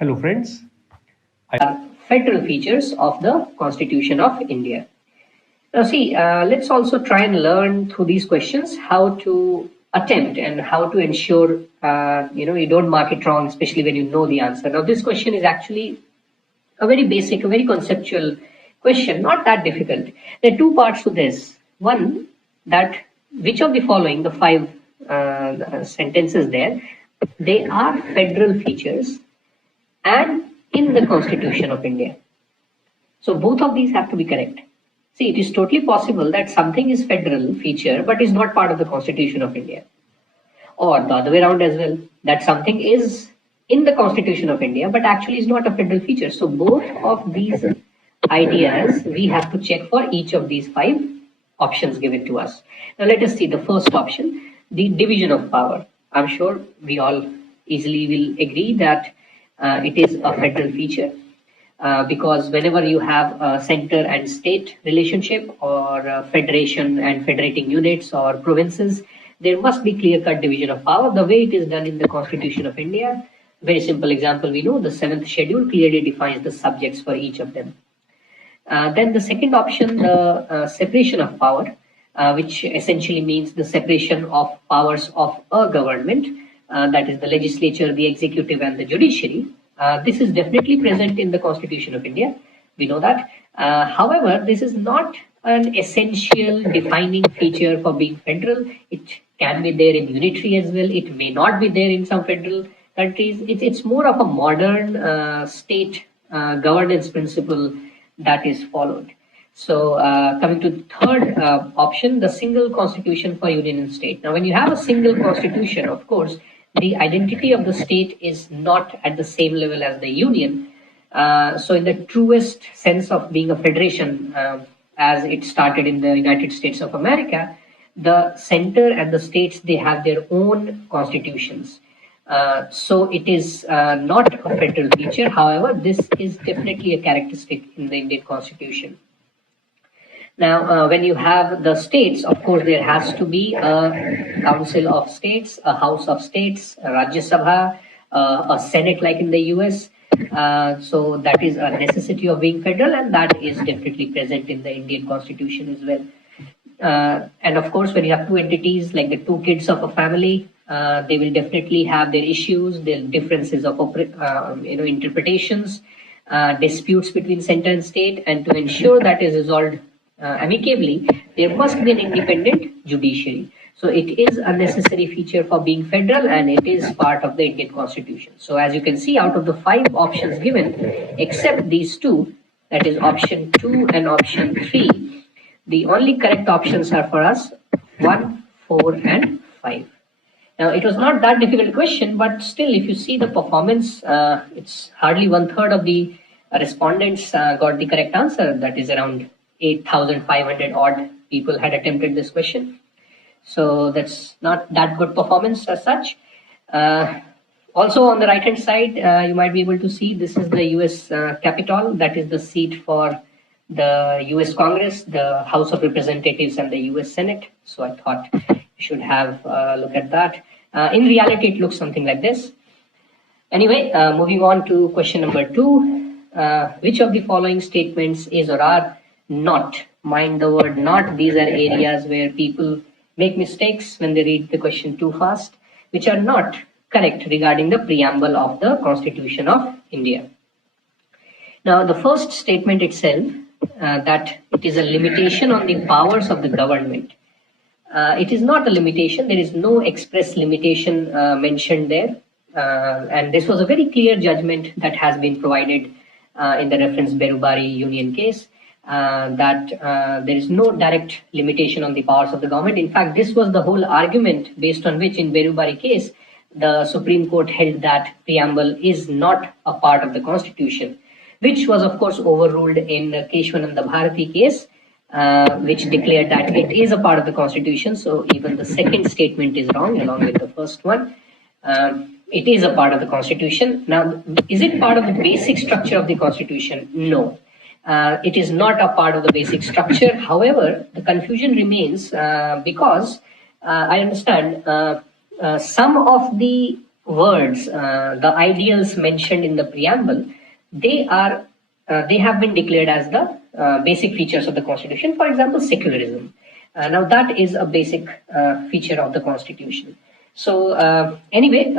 Hello friends. Federal features of the Constitution of India. Now see, let's also try and learn through these questions how to attempt and how to ensure you don't mark it wrong, especially when you know the answer. Now this question is actually a very basic, a very conceptual question, not that difficult. There are two parts to this. One, that which of the following, the five sentences there, they are federal features and in the Constitution of India. So both of these have to be correct. See, it is totally possible that something is federal feature but is not part of the Constitution of India. Or the other way around as well, that something is in the Constitution of India but actually is not a federal feature. So both of these ideas we have to check for each of these five options given to us. Now let us see the first option, the division of power. I'm sure we all easily will agree that it is a federal feature because whenever you have a center and state relationship or federation and federating units or provinces, there must be clear-cut division of power the way it is done in the Constitution of India. Very simple example, we know the 7th schedule clearly defines the subjects for each of them. Then the second option, the separation of power, which essentially means the separation of powers of a government, that is the legislature, the executive and the judiciary. This is definitely present in the Constitution of India. We know that. However, this is not an essential defining feature for being federal. It can be there in unitary as well. It may not be there in some federal countries. It's more of a modern state governance principle that is followed. So coming to the third option, the single constitution for union and state. Now, when you have a single constitution, of course, the identity of the state is not at the same level as the union. So in the truest sense of being a federation, as it started in the United States of America, the center and the states, they have their own constitutions. So it is not a federal feature. However, this is definitely a characteristic in the Indian Constitution. Now, when you have the states, of course, there has to be a council of states, a house of states, a Rajya Sabha, a Senate like in the US. So that is a necessity of being federal, and that is definitely present in the Indian Constitution as well. And of course, when you have two entities like the two kids of a family, they will definitely have their issues, their differences of interpretations, disputes between center and state, and to ensure that is resolved amicably, there must be an independent judiciary. So it is a necessary feature for being federal, and it is part of the Indian Constitution. So as you can see, out of the five options given, except these two, that is option 2 and option 3, the only correct options are for us 1, 4 and 5. Now, it was not that difficult question, but still, if you see the performance, it's hardly 1/3 of the respondents got the correct answer. That is around 8,500 odd people had attempted this question. So that's not that good performance as such. Also on the right hand side, you might be able to see this is the US Capitol. That is the seat for the US Congress, the House of Representatives and the US Senate. So I thought you should have a look at that. In reality, it looks something like this. Anyway, moving on to question number 2. Which of the following statements is or are not? Mind the word not. These are areas where people make mistakes when they read the question too fast, which are not correct regarding the preamble of the Constitution of India. Now, the first statement itself, that it is a limitation on the powers of the government. It is not a limitation. There is no express limitation mentioned there. And this was a very clear judgment that has been provided in the reference Berubari Union case. That there is no direct limitation on the powers of the government. In fact, this was the whole argument based on which in Berubari case, the Supreme Court held that preamble is not a part of the Constitution, which was of course overruled in the Keshwananda Bharati case, which declared that it is a part of the Constitution. So even the second statement is wrong along with the first one. It is a part of the Constitution. Now, is it part of the basic structure of the Constitution? No. It is not a part of the basic structure. However, the confusion remains because I understand some of the words, the ideals mentioned in the preamble, they have been declared as the basic features of the Constitution. For example, secularism. Now that is a basic feature of the Constitution. So anyway,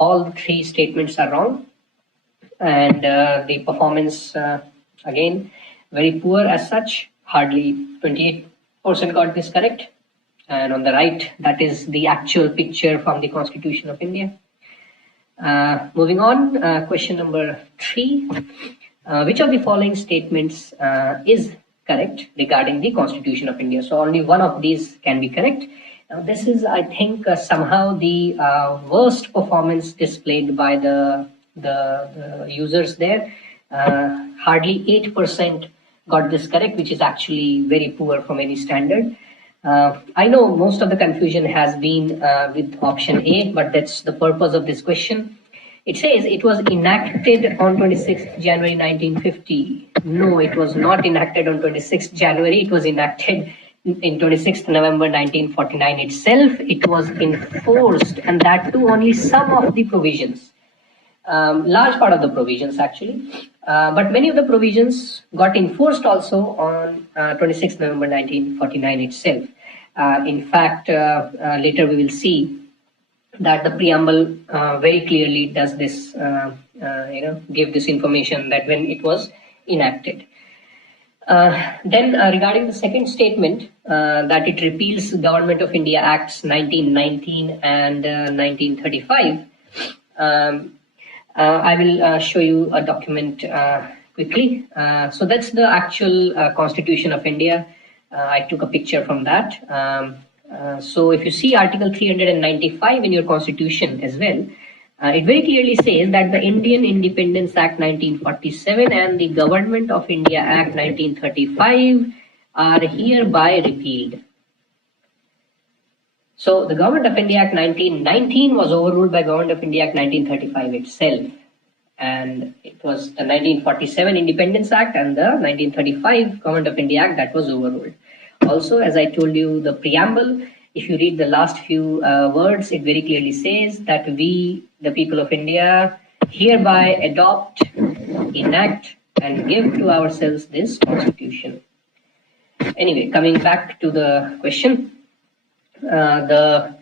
all the three statements are wrong, and the performance again very poor as such. Hardly 28% got this correct. And on the right, that is the actual picture from the Constitution of India. Moving on, question number 3. Which of the following statements is correct regarding the Constitution of India? So only one of these can be correct. Now this is, I think, somehow the worst performance displayed by the users there. Hardly 8% got this correct, which is actually very poor from any standard. I know most of the confusion has been with option A, but that's the purpose of this question. It says it was enacted on 26th January 1950. No, it was not enacted on 26th January. It was enacted in 26th November 1949 itself. It was enforced, and that too only some of the provisions. Large part of the provisions actually, but many of the provisions got enforced also on 26th November 1949 itself. In fact, later we will see that the preamble very clearly does this, give this information that when it was enacted. Then regarding the second statement, that it repeals Government of India Acts 1919 and 1935, I will show you a document quickly. So that's the actual Constitution of India. I took a picture from that. So if you see Article 395 in your Constitution as well, it very clearly says that the Indian Independence Act 1947 and the Government of India Act 1935 are hereby repealed. So the Government of India Act 1919 was overruled by Government of India Act 1935 itself. And it was the 1947 Independence Act and the 1935 Government of India Act that was overruled. Also, as I told you, the preamble, if you read the last few words, it very clearly says that we, the people of India, hereby adopt, enact, and give to ourselves this Constitution. Anyway, coming back to the question. The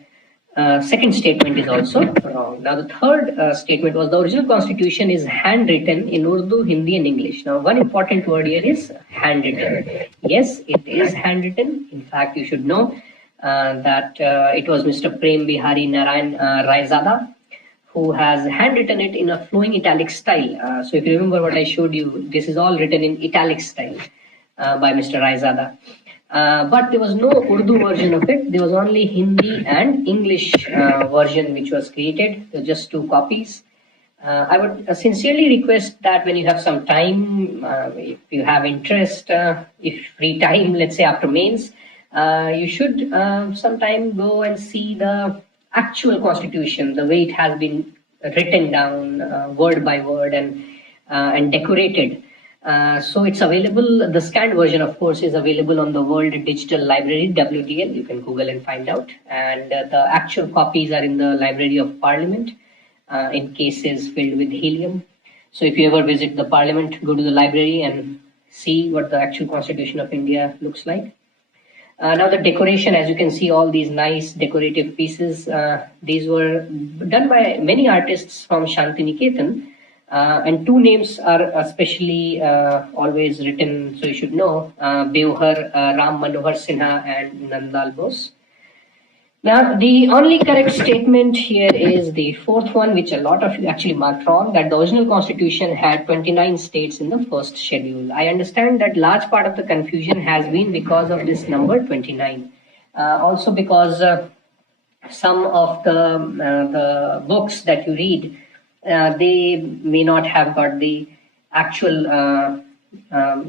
second statement is also wrong. Now, the third statement was the original Constitution is handwritten in Urdu, Hindi, and English. Now, one important word here is handwritten. Yes, it is handwritten. In fact, you should know that it was Mr. Prem Bihari Narayan Raizada who has handwritten it in a flowing italic style. So, if you remember what I showed you, this is all written in italic style by Mr. Raizada. But there was no Urdu version of it. There was only Hindi and English version which was created. There were just 2 copies. I would sincerely request that when you have some time, if you have interest, if free time, let's say after mains, you should sometime go and see the actual Constitution, the way it has been written down word by word and decorated. So it's available, the scanned version of course is available on the World Digital Library, WDL, you can Google and find out. And the actual copies are in the Library of Parliament in cases filled with helium. So if you ever visit the Parliament, go to the library and see what the actual Constitution of India looks like. Now the decoration, as you can see, all these nice decorative pieces, these were done by many artists from Shantiniketan. And 2 names are especially always written, so you should know, Beuhar Ram Manohar Sinha and Nandal Bose. Now, the only correct statement here is the 4th one, which a lot of you actually marked wrong, that the original Constitution had 29 states in the first schedule. I understand that large part of the confusion has been because of this number 29. Also because some of the books that you read, they may not have got the actual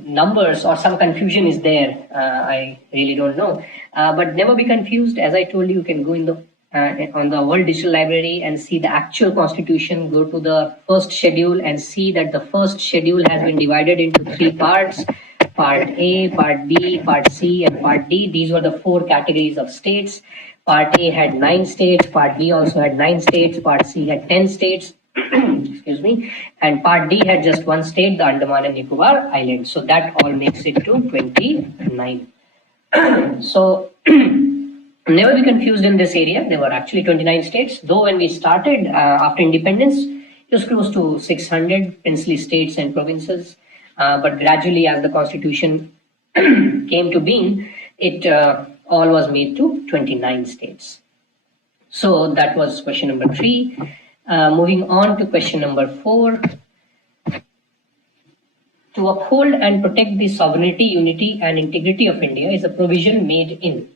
numbers, or some confusion is there. I really don't know. But never be confused. As I told you, you can go in the on the World Digital Library and see the actual Constitution. Go to the first schedule and see that the first schedule has been divided into 3 parts. Part A, Part B, Part C, and Part D. These were the 4 categories of states. Part A had 9 states, Part B also had 9 states, Part C had 10 states, excuse me, and Part D had just 1 state, the Andaman and Nicobar Islands. So that all makes it to 29. So never be confused in this area. There were actually 29 states, though when we started after independence, it was close to 600 princely states and provinces. But gradually, as the constitution came to being, it all was made to 29 states. So that was question number 3. Moving on to question number 4. To uphold and protect the sovereignty, unity, and integrity of India is a provision made in.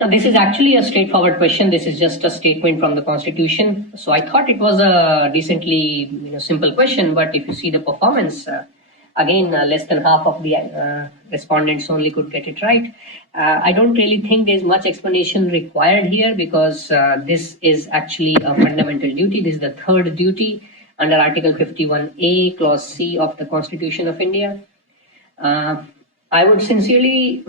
Now, this is actually a straightforward question. This is just a statement from the Constitution. So I thought it was a decently simple question, but if you see the performance, again, less than half of the respondents only could get it right. I don't really think there's much explanation required here because this is actually a fundamental duty. This is the third duty under Article 51A, Clause C of the Constitution of India. I would sincerely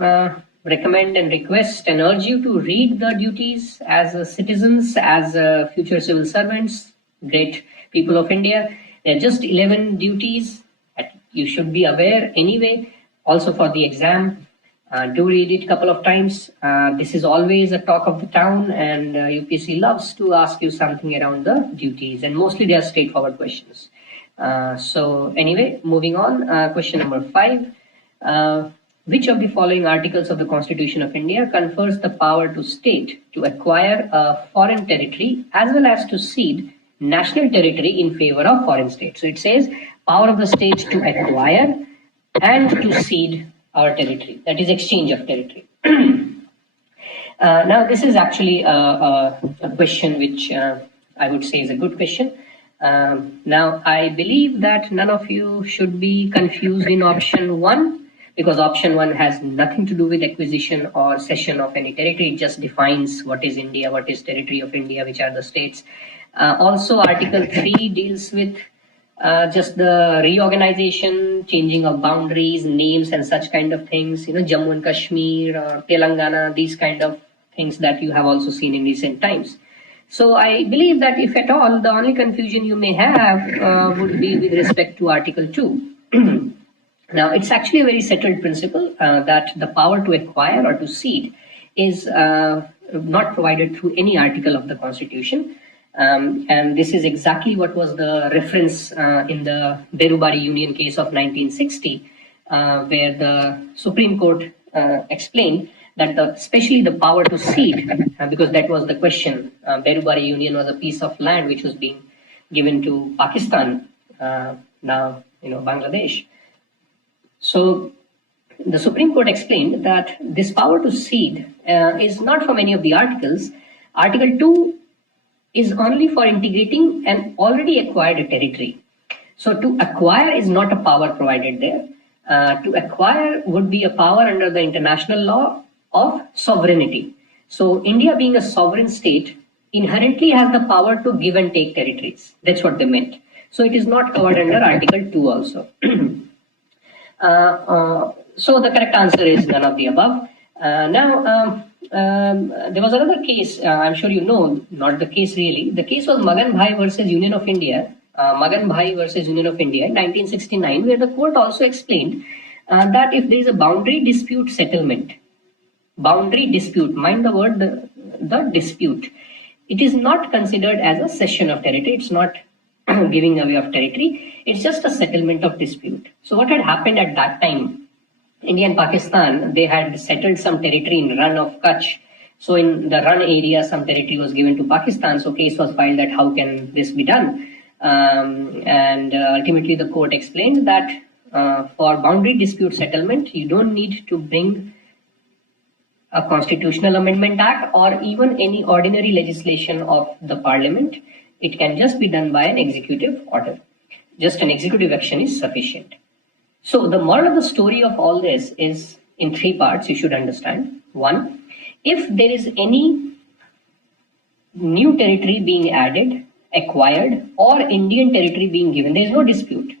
recommend and request and urge you to read the duties as citizens, as future civil servants, great people of India. There are just 11 duties that you should be aware anyway. Also for the exam, do read it a couple of times. This is always a talk of the town, and UPSC loves to ask you something around the duties, and mostly they are straightforward questions. So anyway, moving on, question number 5. Which of the following articles of the Constitution of India confers the power to state to acquire a foreign territory as well as to cede national territory in favor of foreign states? So it says power of the states to acquire and to cede our territory, that is exchange of territory. Now this is actually a question which I would say is a good question. Now I believe that none of you should be confused in option 1, because option 1 has nothing to do with acquisition or cession of any territory. It just defines what is India, what is territory of India, which are the states. Also, Article 3 deals with just the reorganization, changing of boundaries, names, and such kind of things. Jammu and Kashmir or Telangana, these kind of things that you have also seen in recent times. So I believe that if at all, the only confusion you may have would be with respect to Article 2. Now, it's actually a very settled principle that the power to acquire or to cede is not provided through any article of the Constitution. And this is exactly what was the reference in the Berubari Union case of 1960, where the Supreme Court explained that especially the power to cede, because that was the question. Berubari Union was a piece of land which was being given to Pakistan, now Bangladesh. So the Supreme Court explained that this power to cede is not from any of the articles. Article 2 is only for integrating an already acquired territory. So to acquire is not a power provided there. To acquire would be a power under the international law of sovereignty. So India, being a sovereign state, inherently has the power to give and take territories. That's what they meant. So it is not covered under Article 2 also. So the correct answer is none of the above. Now, there was another case, I'm sure you know, not the case really. The case was Magan Bhai versus Union of India, Magan Bhai versus Union of India in 1969, where the court also explained that if there is a boundary dispute settlement, boundary dispute, mind the word, the dispute, it is not considered as a cession of territory. It's not giving away of territory. It's just a settlement of dispute. So what had happened at that time, India and Pakistan, they had settled some territory in Rann of Kutch. So in the Rann area, some territory was given to Pakistan. So case was filed that how can this be done? And ultimately the court explained that for boundary dispute settlement, you don't need to bring a constitutional amendment act or even any ordinary legislation of the parliament. It can just be done by an executive order. Just an executive action is sufficient. So the moral of the story of all this is in 3 parts you should understand. 1, if there is any new territory being added, acquired, or Indian territory being given, there is no dispute.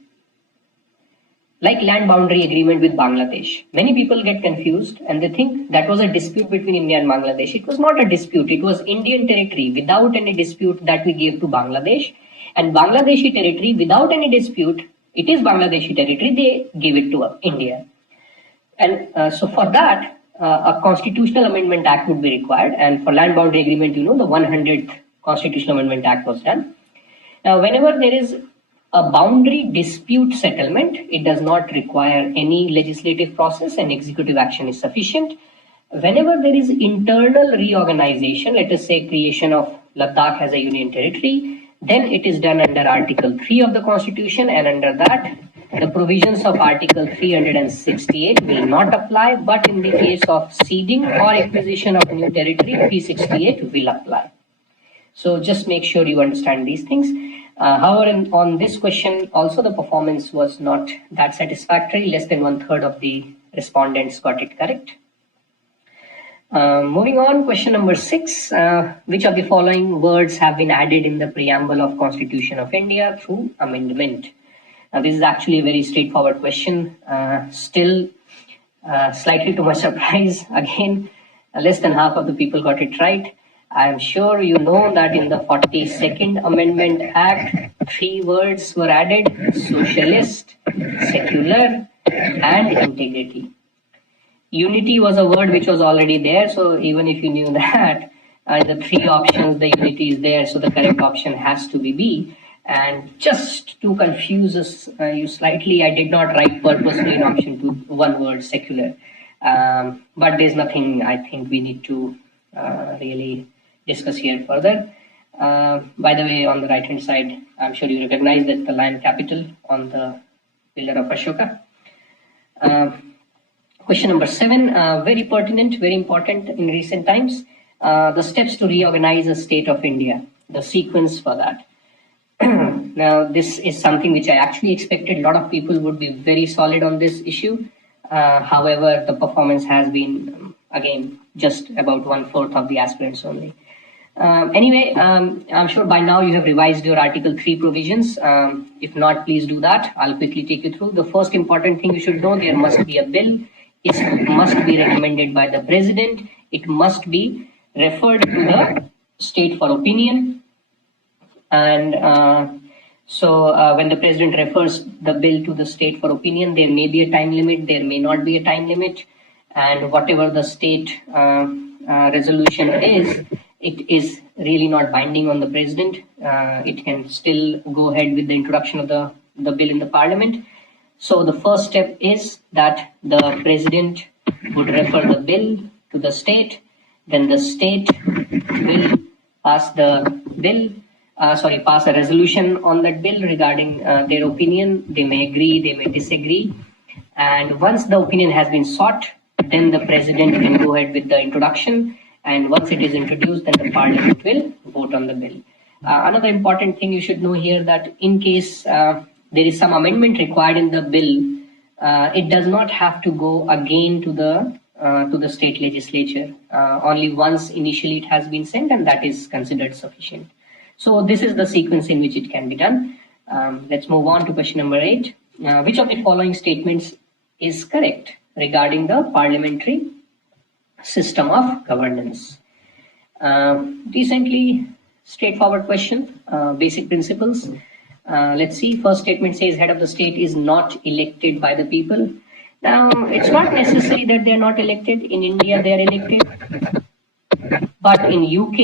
like land boundary agreement with Bangladesh. Many people get confused and they think that was a dispute between India and Bangladesh. It was not a dispute. It was Indian territory without any dispute that we gave to Bangladesh, and Bangladeshi territory without any dispute. It is Bangladeshi territory. They gave it to India. And so for that, a constitutional amendment act would be required. And for land boundary agreement, the 100th constitutional amendment act was done. Now, whenever there is a boundary dispute settlement, it does not require any legislative process and executive action is sufficient. Whenever there is internal reorganization, let us say creation of Ladakh as a union territory, then it is done under Article 3 of the Constitution, and under that, the provisions of Article 368 will not apply, but in the case of ceding or acquisition of new territory, 368 will apply. So just make sure you understand these things. However, on this question, also the performance was not that satisfactory. Less than 1/3 of the respondents got it correct. Moving on, question number 6. Which of the following words have been added in the preamble of Constitution of India through amendment? Now, this is actually a very straightforward question. Still, slightly to my surprise, again, less than half of the people got it right. I am sure you know that in the 42nd Amendment Act, 3 words were added: socialist, secular, and integrity. Unity was a word which was already there, so even if you knew that, the 3 options, the unity is there, so the correct option has to be B. And just to confuse us, you slightly, I did not write purposefully in option 2 one word, secular. But there's nothing I think we need to really discuss here further. By the way, on the right hand side, I'm sure you recognize that the lion capital on the pillar of Ashoka. Question number 7, very pertinent, very important in recent times. The steps to reorganize the state of India, the sequence for that. Now, this is something which I actually expected. A lot of people would be very solid on this issue. However, the performance has been, again, just about 1/4 of the aspirants only. Anyway, I'm sure by now you have revised your Article 3 provisions. If not, please do that. I'll quickly take you through. The first important thing you should know, there must be a bill. It must be recommended by the President. It must be referred to the state for opinion. And when the President refers the bill to the state for opinion, there may be a time limit, there may not be a time limit. And whatever the state resolution is, it is really not binding on the President. It can still go ahead with the introduction of the bill in the Parliament. So the first step is that the President would refer the bill to the state, then the state will pass pass a resolution on that bill regarding their opinion. They may agree, they may disagree. And once the opinion has been sought, then the President can go ahead with the introduction. And once it is introduced, then the Parliament will vote on the bill. Another important thing you should know here, that in case there is some amendment required in the bill, it does not have to go again to the state legislature. Only once initially it has been sent, and that is considered sufficient. So this is the sequence in which it can be done. Let's move on to question number 8. Which of the following statements is correct regarding the parliamentary system of governance? Decently straightforward question, basic principles. Let's see. First statement says head of the state is not elected by the people. Now, it's not necessary that they are not elected. In India, they are elected. But in UK,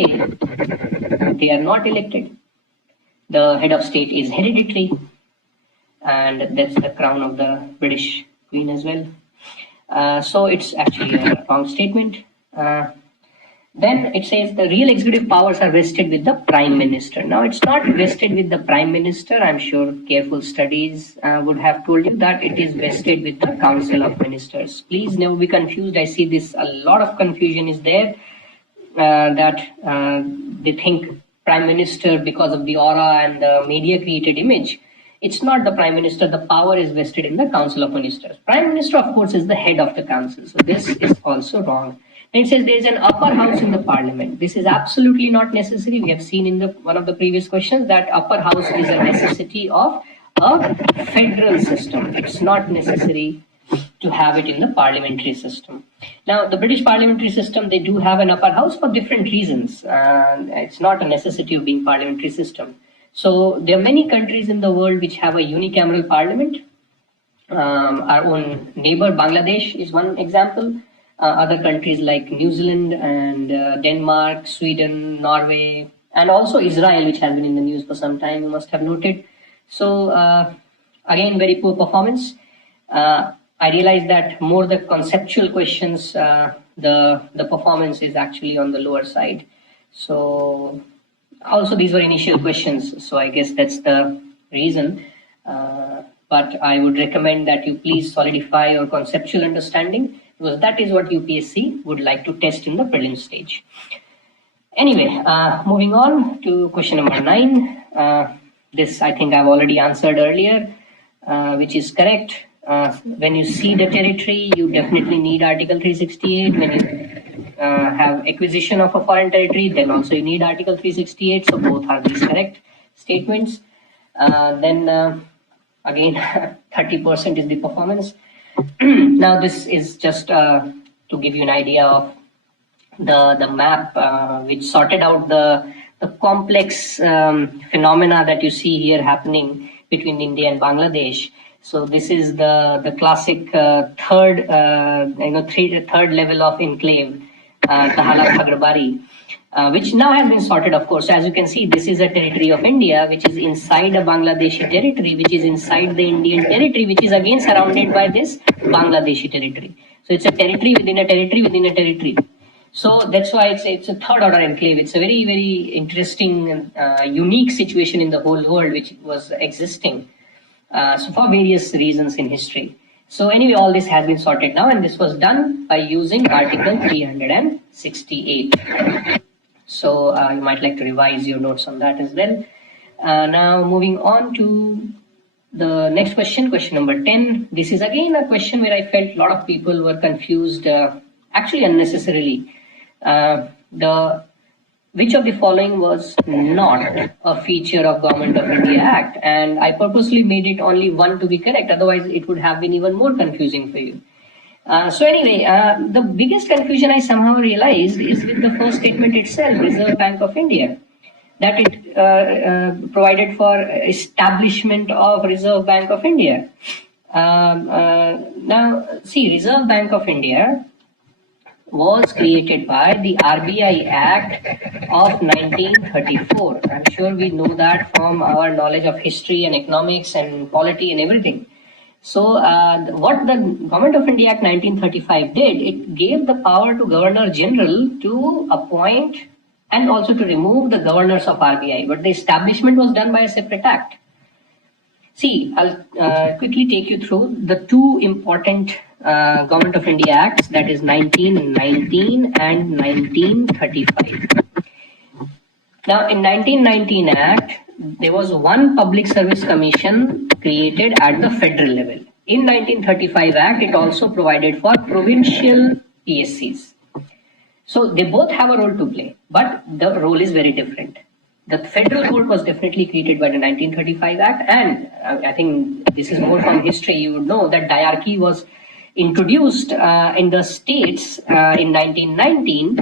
they are not elected. The head of state is hereditary. And that's the crown of the British Queen as well. So it's actually a wrong statement. Then it says the real executive powers are vested with the Prime Minister. Now, it's not vested with the Prime Minister. I'm sure careful studies would have told you that it is vested with the Council of Ministers. Please never be confused. I see this, a lot of confusion is there, that they think Prime Minister, because of the aura and the media created image, it's not the Prime Minister. The power is vested in the Council of Ministers. Prime Minister, of course, is the head of the council. So this is also wrong. And it says there is an upper house in the Parliament. This is absolutely not necessary. We have seen in one of the previous questions that upper house is a necessity of a federal system. It's not necessary to have it in the parliamentary system. Now, the British parliamentary system, they do have an upper house for different reasons. It's not a necessity of being parliamentary system. So there are many countries in the world which have a unicameral parliament. Our own neighbor Bangladesh is one example. Other countries like New Zealand and Denmark, Sweden, Norway, and also Israel, which has been in the news for some time, you must have noted. So again, very poor performance. I realized that more the conceptual questions, the performance is actually on the lower side. So also these were initial questions, so I guess that's the reason. But I would recommend that you please solidify your conceptual understanding, because that is what UPSC would like to test in the prelim stage. Anyway, moving on to question number 9. This I think I've already answered earlier, which is correct. When you see the territory, you definitely need Article 368. When you have acquisition of a foreign territory, then also you need Article 368. So both are these correct statements. Then again, 30% is the performance. Now this is just to give you an idea of the map which sorted out the complex phenomena that you see here happening between India and Bangladesh. So this is the classic third level of enclave, Tahala Khagrabari, which now has been sorted, of course. So as you can see, this is a territory of India, which is inside a Bangladeshi territory, which is inside the Indian territory, which is again surrounded by this Bangladeshi territory. So it's a territory within a territory within a territory. So that's why it's a third order enclave. It's a very, very interesting, unique situation in the whole world, which was existing. So for various reasons in history. So anyway, all this has been sorted now, and this was done by using Article 368. So you might like to revise your notes on that as well. Now moving on to the next question, question number 10. This is again a question where I felt a lot of people were confused, actually unnecessarily. Which of the following was not a feature of Government of India Act? And I purposely made it only one to be correct, otherwise it would have been even more confusing for you. So anyway, the biggest confusion I somehow realized is with the first statement itself, Reserve Bank of India, that it provided for establishment of Reserve Bank of India. Now, see, Reserve Bank of India was created by the RBI Act of 1934. I'm sure we know that from our knowledge of history and economics and polity and everything. So what the Government of India Act 1935 did, it gave the power to Governor General to appoint and also to remove the governors of RBI. But the establishment was done by a separate act. See, I'll quickly take you through the two important Government of India Acts, that is 1919 and 1935. Now, in 1919 Act, there was one Public Service Commission created at the federal level. In 1935 Act, it also provided for provincial PSCs. So they both have a role to play, but the role is very different. The federal court was definitely created by the 1935 Act, and I think this is more from history. You would know that diarchy was introduced in the states in 1919,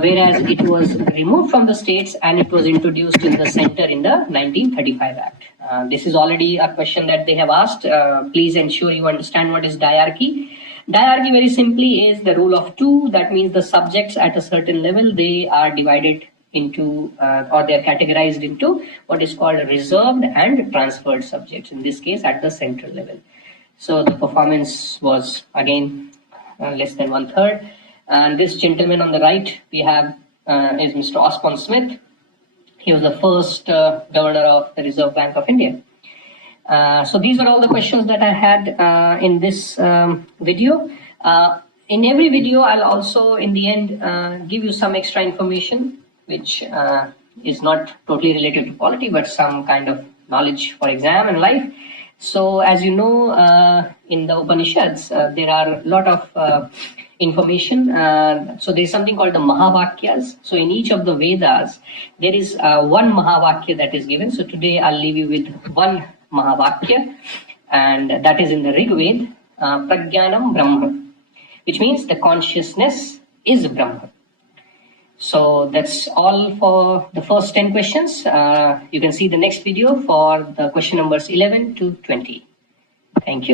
whereas it was removed from the states and it was introduced in the center in the 1935 Act. This is already a question that they have asked. Please ensure you understand what is diarchy. Diarchy very simply is the rule of two. That means the subjects at a certain level, they are divided into or they are categorized into what is called reserved and transferred subjects, in this case at the central level. So the performance was again less than 1/3. And this gentleman on the right we have is Mr. Osborne Smith. He was the first governor of the Reserve Bank of India. So these were all the questions that I had in this video. In every video, I'll also in the end give you some extra information which is not totally related to polity, but some kind of knowledge for exam and life. So as you know, in the Upanishads, there are a lot of information. So there is something called the Mahavakyas. So in each of the Vedas, there is one Mahavakya that is given. So today I'll leave you with one Mahavakya, and that is in the Rig Veda, Prajnanam Brahma, which means the consciousness is Brahma. So that's all for the first 10 questions. You can see the next video for the question numbers 11 to 20. Thank you.